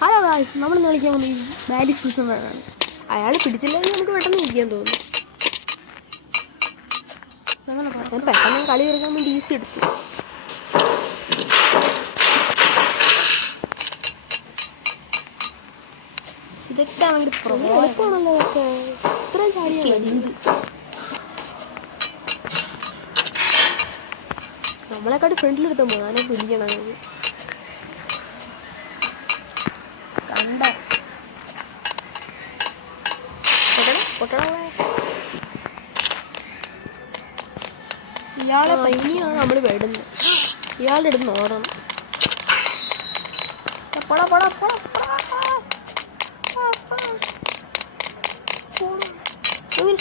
Hello guys, നമ്മളിന്ന് കളിക്കാൻ വന്നത് ഈ ബാഡി സ്പീസ് എന്നാണ്. അയാൾ പിടിച്ചില്ലെങ്കിൽ നമുക്ക് പെട്ടെന്ന് ഇരിക്കാൻ തോന്നും. അങ്ങനെ പെട്ടെന്ന് കളി എടുക്കാൻ വേണ്ടി ഈസി എടുത്തു. ഇതൊക്കെ ആണെങ്കിൽ എളുപ്പമാണല്ലോ. ഇതൊക്കെ ഇത്രയും ചാടിയാൽ എന്ത് നമ്മളെക്കാട്ടി ഫ്രണ്ടിലെടുത്താൽ പോകും. അതിനെ പിടിക്കണം. കണ്ട ഇയാളെ ഇനിയാണ് നമ്മൾ വിടുന്നത്. ഇയാളുടെ അടുത്ത് ഓടണം.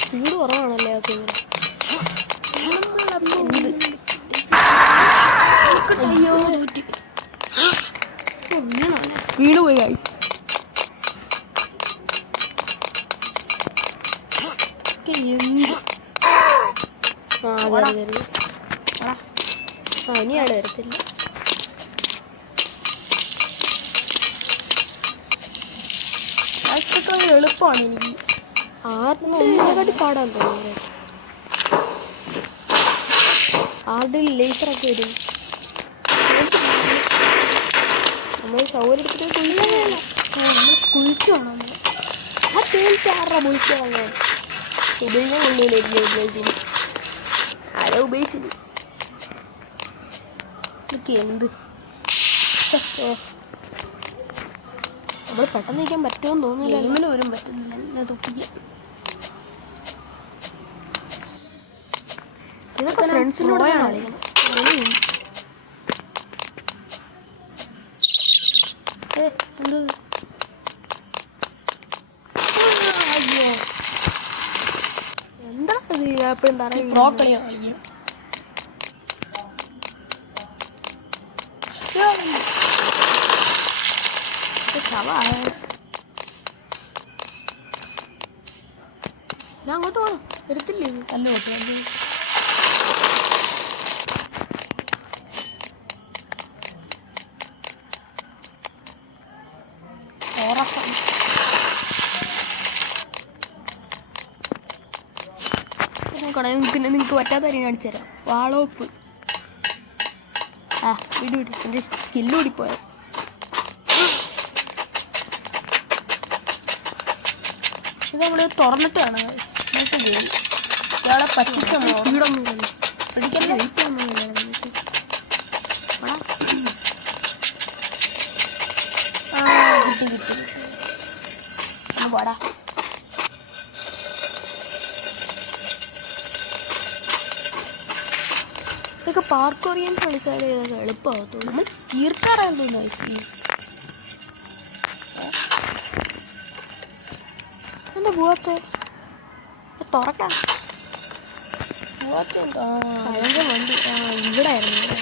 സ്പീഡ് കുറവാണല്ലേ. ഒക്കെ അയ്യോ വീണ് പോയി ഗൈസ്. ഇനിയാണ് വരത്തില്ല. എളുപ്പമാണ് എനിക്ക്. ഒന്നിനെക്കാട്ടി പാടാൻ തോന്നുന്നു. ആരുടെ ലേസറൊക്കെ വരും. നമ്മൾ സൗകര്യത്തിന് കുഴിച്ചു വേണം. ആ തേൽച്ചാറാ വിളിച്ചാണ് ഉപയോഗിക്കാൻ കൊണ്ടുപോയില്ല. ആരാ ഉപയോഗിച്ചത്? എനിക്ക് എന്ത് നമ്മൾ പെട്ടെന്ന് നിൽക്കാൻ പറ്റുമെന്ന് തോന്നുന്നില്ല. ഇങ്ങനെ വരും പറ്റുന്നില്ല. എന്നെ തൊപ്പിക്കാൻ ഇതൊക്കെ ഫ്രണ്ട്സിനോട് കളിക്കണം. എന്ത് എന്താ എപ്പോഴും പറയും പ്രോ കളിയാ കളിക്കും. ഞാൻ അങ്ങോട്ട് പോകണം. വരത്തില്ലേ തല്ലു കൊട്ടു. പിന്നെ നിങ്ങൾക്ക് പറ്റാത്ത കാര്യം കാണിച്ചു തരാം. വാളോപ്പ്. വിടി എൻ്റെ സ്കില്ല് കൂടിപ്പോയ. ഇത് നമ്മൾ തുറന്നിട്ട് വേണം കയറി. ഇയാളെ പറ്റിച്ച സ്പീഡൊന്നുമില്ലല്ലോ. പിടിക്കല്ലേ വെയിറ്റ് ഒന്നുമില്ല. കിട്ടി ഒന്ന് പോടാ. ഇതൊക്കെ പാർക്കോറിയൻ കളിച്ചാൽ ഇതൊക്കെ എളുപ്പമാകത്തുള്ളൂ. നമ്മൾ തീർക്കാറാന്ന് തോന്നുന്നു. ഐസ്ക്രീം എന്താ പോവാത്ത തുറക്കാം. അതിൻ്റെ വണ്ടി ഇവിടെ ആയിരുന്നു.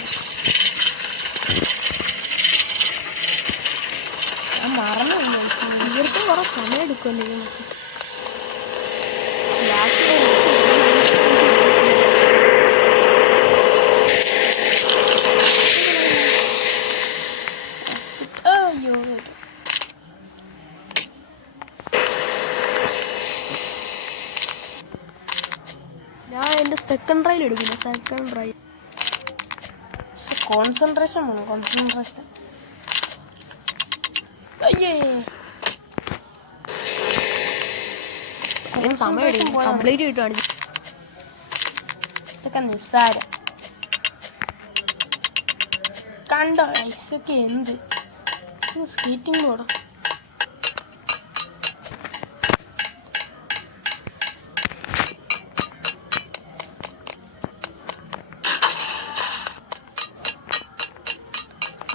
ഞാൻ മറന്നു. തീർക്കാൻ കുറേ സമയം എടുക്കുമല്ലോ. ഞാൻ എൻ്റെ സെക്കൻഡ് ട്രയൽ എടുക്കില്ല. സെക്കൻഡ് ട്രയൽ കോൺസെൻട്രേഷൻ വേണം. കോൺസെൻട്രേഷൻ സമയം എടുക്കും. കംപ്ലീറ്റ് കിട്ടുവാണ്. ഇതൊക്കെ നിസ്സാരം. കണ്ടോ ഐസൊക്കെ എന്ത് സ്കേറ്റിംഗ് പോടാ.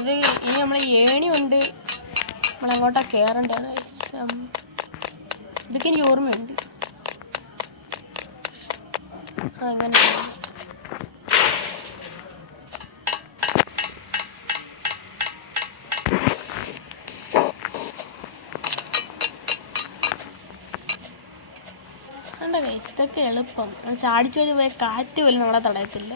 ഇത് ഇനി നമ്മളെ ഏണി ഉണ്ട്. നമ്മളെങ്ങോട്ടാ കയറേണ്ടത്? ഇതൊക്കെ എനിക്ക് ഓർമ്മയുണ്ട്. അങ്ങനെ വേണ്ട ഗൈസ്, ഇതൊക്കെ എളുപ്പം. ചാടിച്ചോടി പോയ കാറ്റ് പോലും നമ്മളെ തടയത്തില്ല.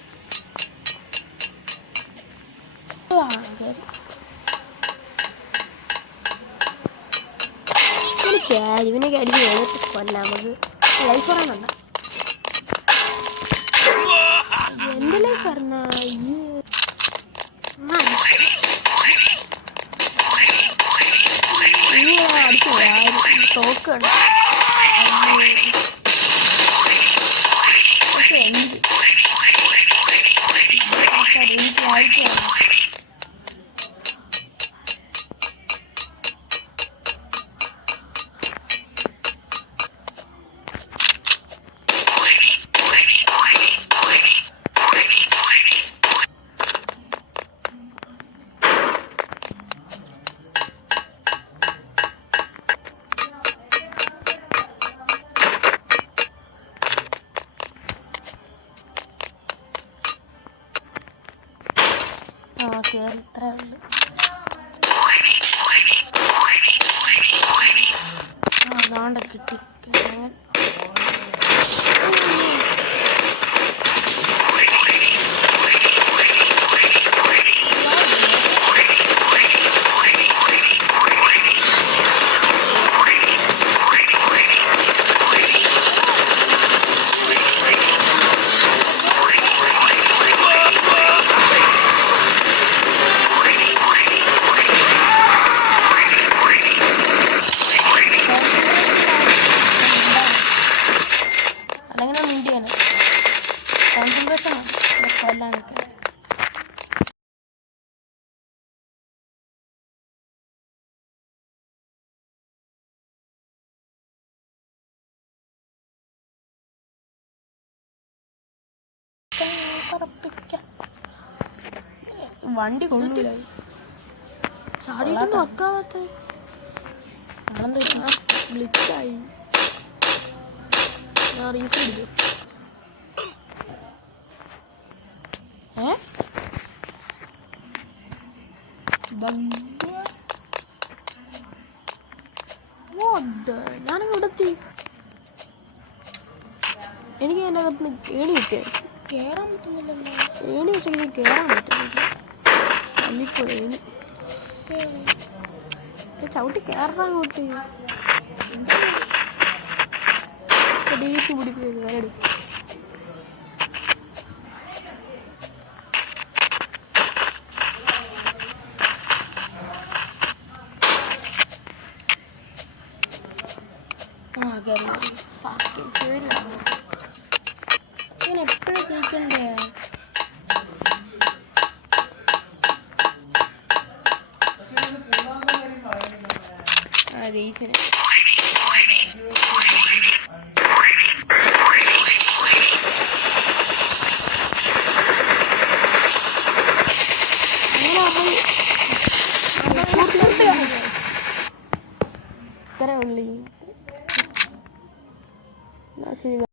ഇവനൊക്കെ അടിച്ച് എഴുതി കൊല്ലാം നമുക്ക് ലൈഫ് പറയാനുണ്ട. എൻ്റെ ലൈഫ് പറഞ്ഞ അടിച്ചു തോക്കാണ്. കയറി ഇത്രേ ഉള്ളു. അതാണ്ട് കിട്ടി. വണ്ടി കൊള്ളൂല. ചാടിയിട്ടൊന്നും വെക്കാത്ത ഗ്ലിച്ചായി. ഞാൻ റീസ് പിടിക്കും. ഞാനിവിടെത്തി. എനിക്ക് എൻ്റെ അകത്ത് ഏണി കിട്ടിയത് കയറാൻ പറ്റുന്നില്ലല്ലോ. ഏണി വെച്ചെങ്കിൽ കയറാൻ പറ്റുന്നില്ല. അല്ലിപ്പോൾ ഏണി ചവിട്ടി കയറാൻ കൂട്ടി ദേഷ്യ പിടിപ്പിക്കുന്നത് കയറടി. പേടിയാണ് ഞാൻ എപ്പോഴും ജയിക്കണ്ടേ. ജയിച്ചനെ ഇത്ര ഉള്ളി. ശരി.